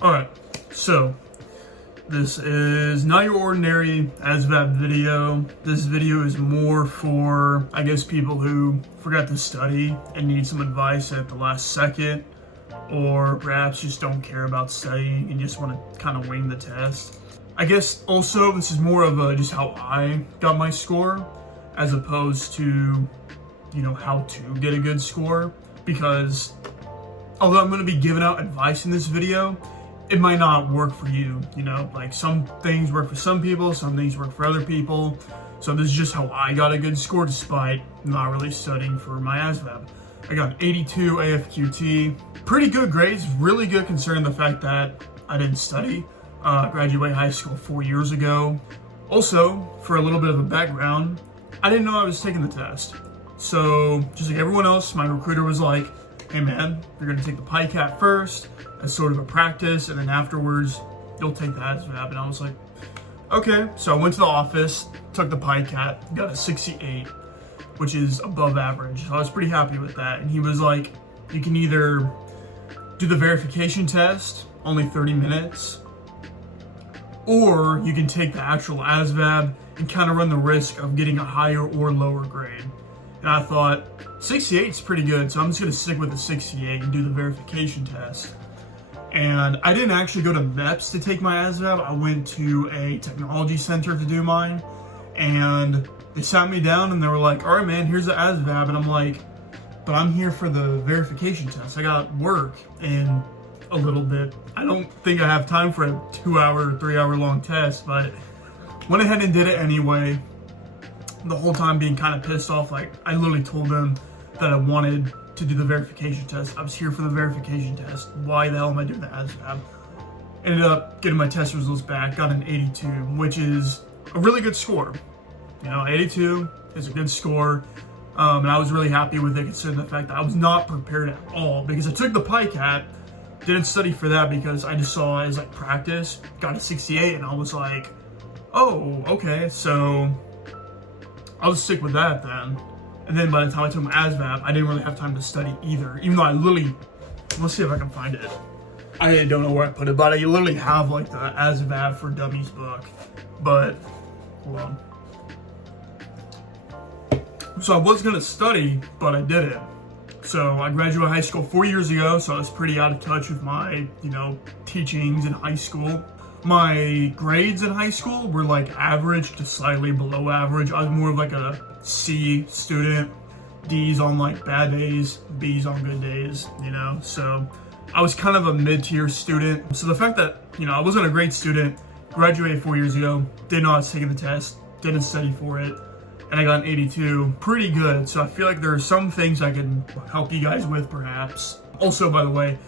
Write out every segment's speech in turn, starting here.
Alright, so this is not your ordinary ASVAB video. This video is more for, I guess, people who forgot to study and need some advice at the last second, or perhaps just don't care about studying and just want to kind of wing the test. I guess also this is more of just how I got my score, as opposed to, how to get a good score, because although I'm going to be giving out advice in this video, it might not work for you, like some things work for some people, some things work for other people. So this is just how I got a good score despite not really studying for my ASVAB. I got an 82 AFQT, pretty good grades, really good considering the fact that I didn't study. Graduated high school 4 years ago. Also, for a little bit of a background, I didn't know I was taking the test. So just like everyone else, my recruiter was like, hey man, you're gonna take the PICAT first as sort of a practice, and then afterwards you'll take the ASVAB. And I was like, okay. So I went to the office, took the PICAT, got a 68, which is above average. So I was pretty happy with that. And he was like, you can either do the verification test, only 30 minutes, or you can take the actual ASVAB and kind of run the risk of getting a higher or lower grade. And I thought, 68 is pretty good, so I'm just going to stick with the 68 and do the verification test. And I didn't actually go to MEPS to take my ASVAB. I went to a technology center to do mine. And they sat me down and they were like, all right, man, here's the ASVAB. And I'm like, but I'm here for the verification test. I got work in a little bit. I don't think I have time for a 2-hour, 3-hour long test, but went ahead and did it anyway. The whole time being kind of pissed off. Like, I literally told them that I wanted to do the verification test. I was here for the verification test. Why the hell am I doing the ASVAB? Ended up getting my test results back, got an 82, which is a really good score. 82 is a good score. And I was really happy with it considering the fact that I was not prepared at all, because I took the PICAT, didn't study for that because I just saw it as like practice, got a 68, and I was like, oh, okay, so I'll just stick with that then. And then by the time I took my ASVAB, I didn't really have time to study either, even though I literally, let's see if I can find it. I don't know where I put it, but I literally have like the ASVAB for Dummies book, but hold on. So I was gonna study, but I didn't. So I graduated high school 4 years ago, so I was pretty out of touch with my, teachings in high school. My grades in high school were like average to slightly below average. I was more of like a C student, D's on like bad days, B's on good days, So I was kind of a mid-tier student. So the fact that, I wasn't a great student, graduated 4 years ago, didn't know I was taking the test, didn't study for it, and I got an 82, pretty good. So I feel like there are some things I can help you guys with perhaps. Also, by the way,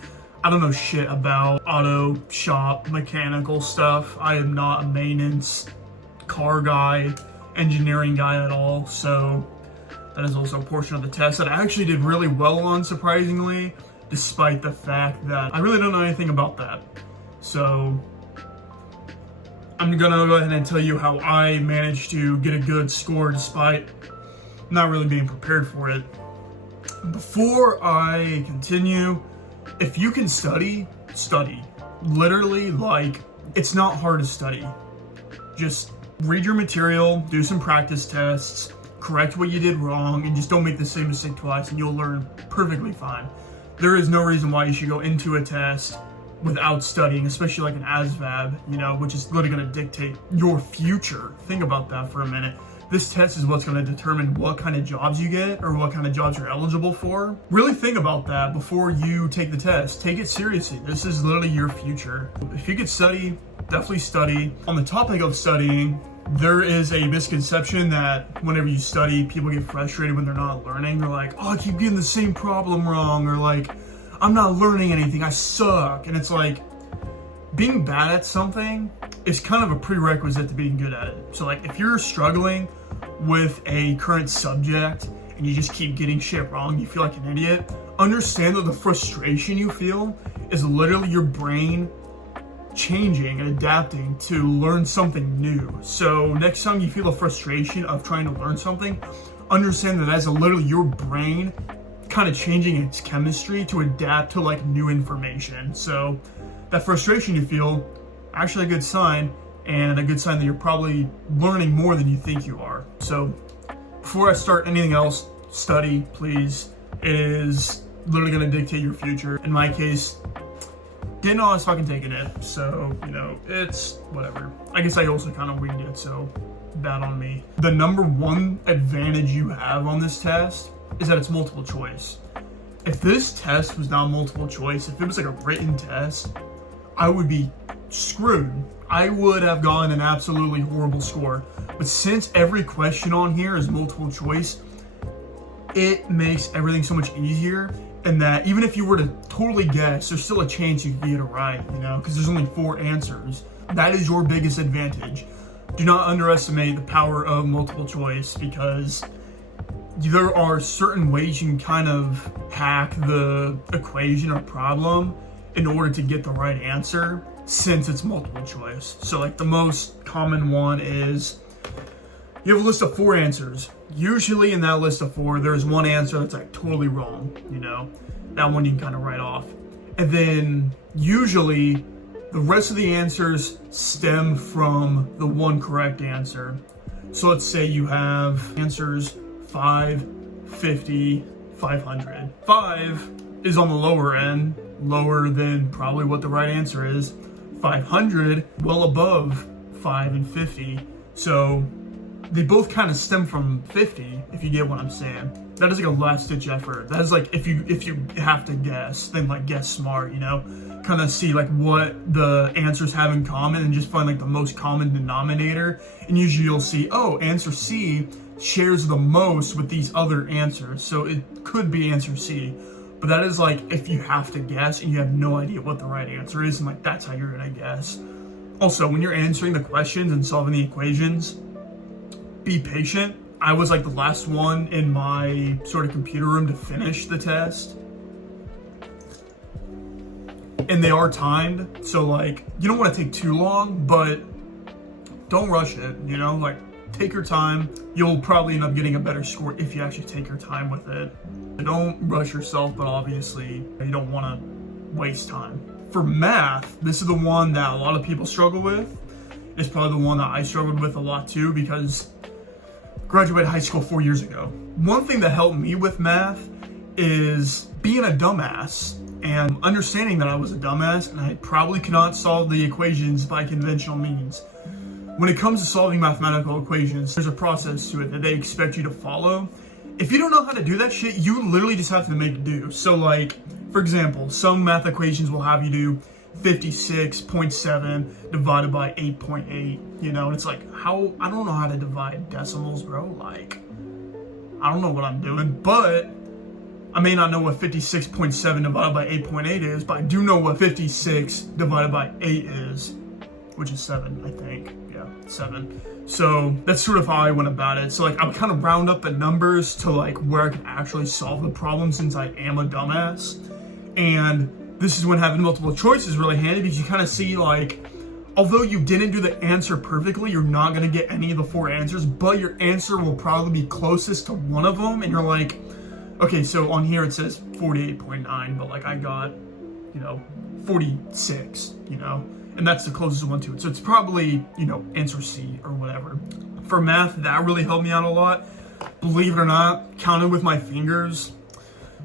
I don't know shit about auto shop mechanical stuff. I am not a maintenance car guy, engineering guy at all. So that is also a portion of the test that I actually did really well on, surprisingly, despite the fact that I really don't know anything about that. So I'm gonna go ahead and tell you how I managed to get a good score despite not really being prepared for it. Before I continue, if you can study, study. Literally, like, it's not hard to study. Just read your material, do some practice tests, correct what you did wrong, and just don't make the same mistake twice, and you'll learn perfectly fine. There is no reason why you should go into a test without studying, especially like an ASVAB, which is literally going to dictate your future. Think about that for a minute. This test is what's going to determine what kind of jobs you get or what kind of jobs you're eligible for. Really think about that before you take the test. Take it seriously. This is literally your future. If you could study, definitely study. On the topic of studying, there is a misconception that whenever you study, people get frustrated when they're not learning. They're like, oh, I keep getting the same problem wrong, or like, I'm not learning anything, I suck. And it's like, being bad at something is kind of a prerequisite to being good at it. So like, if you're struggling with a current subject and you just keep getting shit wrong, you feel like an idiot, understand that the frustration you feel is literally your brain changing and adapting to learn something new. So next time you feel a frustration of trying to learn something, understand that that's literally your brain kind of changing its chemistry to adapt to like new information. So that frustration you feel, actually a good sign, and a good sign that you're probably learning more than you think you are. So before I start anything else, study, please. It is literally going to dictate your future. In my case, didn't know I was fucking taking it, so, you know, it's whatever. I guess I also kind of winged it, so bad on me. The number one advantage you have on this test is that it's multiple choice. If this test was not multiple choice, if it was like a written test, I would be screwed. I would have gotten an absolutely horrible score. But since every question on here is multiple choice, it makes everything so much easier. And that even if you were to totally guess, there's still a chance you could get it right, you know, because there's only 4 answers. That is your biggest advantage. Do not underestimate the power of multiple choice, because there are certain ways you can kind of hack the equation or problem in order to get the right answer, since it's multiple choice. So like the most common one is you have a list of 4 answers. Usually in that list of 4, there's one answer that's like totally wrong, you know, that one you can kind of write off. And then usually the rest of the answers stem from the one correct answer. So let's say you have answers 5, 50, 500. 5 is on the lower end, lower than probably what the right answer is. 500, well above 5 and 50. So they both kind of stem from 50, if you get what I'm saying. That is like a last-ditch effort. That is like if you have to guess, then like guess smart, you know? Kind of see like what the answers have in common and just find like the most common denominator. And usually you'll see, oh, answer C shares the most with these other answers. So it could be answer C. But that is like if you have to guess and you have no idea what the right answer is, and like that's how you're gonna guess. Also, when you're answering the questions and solving the equations, be patient. I was like the last one in my sort of computer room to finish the test. And they are timed, so like you don't want to take too long, but don't rush it, you know? Like take your time. You'll probably end up getting a better score if you actually take your time with it. Don't rush yourself, but obviously you don't want to waste time. For math, this is the one that a lot of people struggle with. It's probably the one that I struggled with a lot too, because I graduated high school 4 years ago. One thing that helped me with math is being a dumbass and understanding that I was a dumbass and I probably could not solve the equations by conventional means. When it comes to solving mathematical equations, there's a process to it that they expect you to follow. If you don't know how to do that shit, you literally just have to make do. So like, for example, some math equations will have you do 56.7 divided by 8.8, you know, and it's like, how, I don't know how to divide decimals, bro. Like, I don't know what I'm doing, but I may not know what 56.7 divided by 8.8 is, but I do know what 56 divided by 8 is, which is 7, I think. Yeah, 7. So that's sort of how I went about it. So like I would kind of round up the numbers to like where I could actually solve the problem, since I am a dumbass. And this is when having multiple choice is really handy, because you kind of see like, although you didn't do the answer perfectly, you're not going to get any of the 4 answers, but your answer will probably be closest to one of them. And you're like, okay, so on here it says 48.9, but like I got, you know, 46, you know, and that's the closest one to it. So it's probably, you know, answer C or whatever. For math, that really helped me out a lot. Believe it or not, counted with my fingers.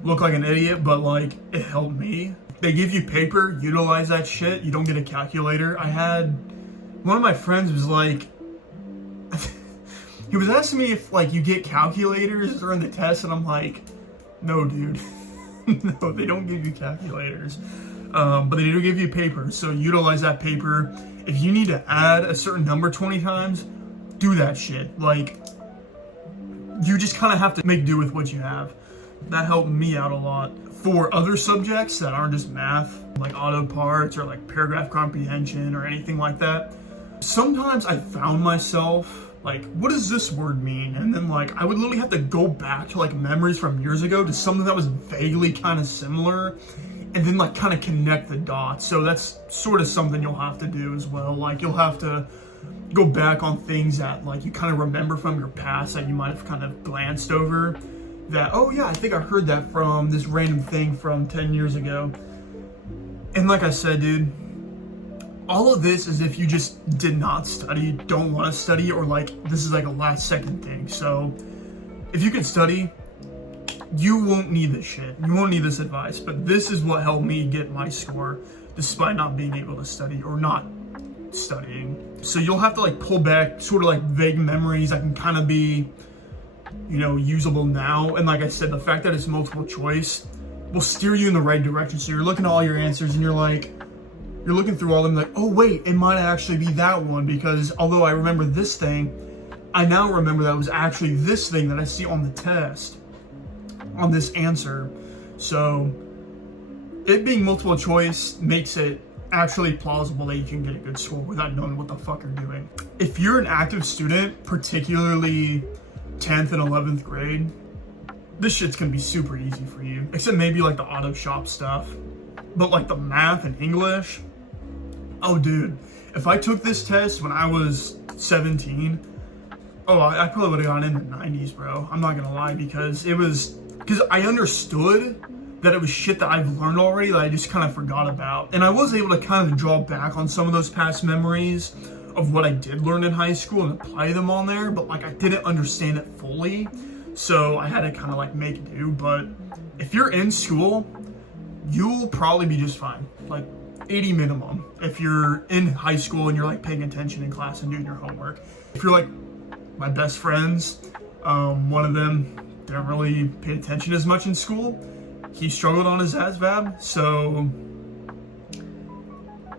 Look like an idiot, but like it helped me. They give you paper, utilize that shit. You don't get a calculator. I had one of my friends was like, he was asking me if like you get calculators during the test, and I'm like, no, dude. No, they don't give you calculators. But they do give you paper, so utilize that paper. If you need to add a certain number 20 times, do that shit. Like, you just kind of have to make do with what you have. That helped me out a lot. For other subjects that aren't just math, like auto parts or like paragraph comprehension or anything like that, sometimes I found myself like, what does this word mean? And then like, I would literally have to go back to like memories from years ago to something that was vaguely kind of similar, and then like kind of connect the dots. So that's sort of something you'll have to do as well. Like you'll have to go back on things that like you kind of remember from your past that you might have kind of glanced over, that, oh yeah, I think I heard that from this random thing from 10 years ago. And like I said, dude, all of this is if you just did not study, don't want to study, or like this is like a last second thing. So if you can study, you won't need this shit. You won't need this advice. But this is what helped me get my score despite not being able to study or not studying. So you'll have to like pull back sort of like vague memories that can kind of be, you know, usable now. And like I said, the fact that it's multiple choice will steer you in the right direction. So you're looking at all your answers and you're looking through all of them like, oh wait, it might actually be that one, because although I remember this thing, I now remember that it was actually this thing that I see on the test, on this answer. So it being multiple choice makes it actually plausible that you can get a good score without knowing what the fuck you're doing. If you're an active student, particularly 10th and 11th grade, this shit's gonna be super easy for you, except maybe like the auto shop stuff. But like the math and English, oh dude, if I took this test when I was 17, oh, I probably would have gotten in the 90s, bro. I'm not gonna lie, because I understood that it was shit that I've learned already that I just kind of forgot about. And I was able to kind of draw back on some of those past memories of what I did learn in high school and apply them on there, but like I didn't understand it fully. So I had to kind of like make do. But if you're in school, you'll probably be just fine. Like 80 minimum if you're in high school and you're like paying attention in class and doing your homework. If you're like my best friends, one of them didn't really pay attention as much in school. He struggled on his ASVAB, so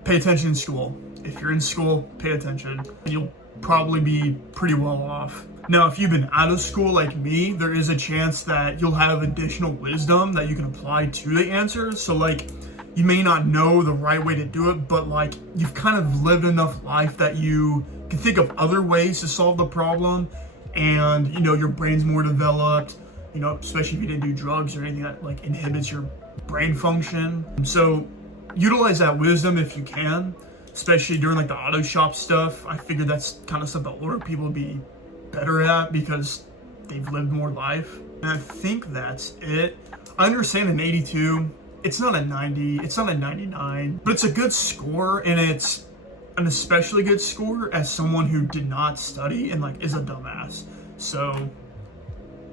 pay attention in school. If you're in school, pay attention. You'll probably be pretty well off. Now, if you've been out of school like me, there is a chance that you'll have additional wisdom that you can apply to the answers. So like, you may not know the right way to do it, but like you've kind of lived enough life that you can think of other ways to solve the problem, and you know, your brain's more developed, you know, especially if you didn't do drugs or anything that like inhibits your brain function. So utilize that wisdom if you can, especially during like the auto shop stuff. I figured that's kind of stuff that older people would be better at because they've lived more life. And I think that's it. I understand an 82, it's not a 90, it's not a 99, but it's a good score, and it's an especially good score as someone who did not study and like is a dumbass. So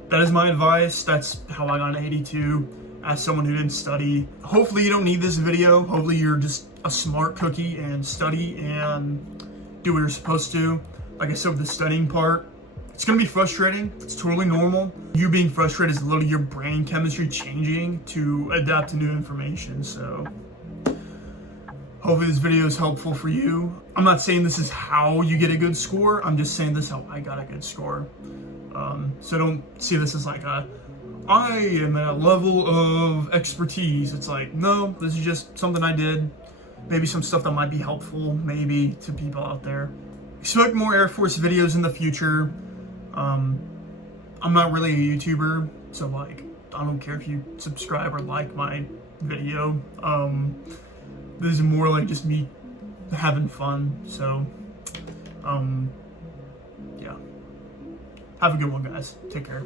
that is my advice. That's how I got an 82 as someone who didn't study. Hopefully you don't need this video. Hopefully you're just a smart cookie and study and do what you're supposed to. Like I said, with the studying part, it's gonna be frustrating. It's totally normal. You being frustrated is literally your brain chemistry changing to adapt to new information. So hopefully this video is helpful for you. I'm not saying this is how you get a good score. I'm just saying this is how I got a good score. So don't see this as like I am at a level of expertise. It's like, no, this is just something I did. Maybe some stuff that might be helpful, maybe, to people out there. Expect more Air Force videos in the future. I'm not really a YouTuber, so like, I don't care if you subscribe or like my video. This is more like just me having fun, so, yeah. Have a good one, guys. Take care.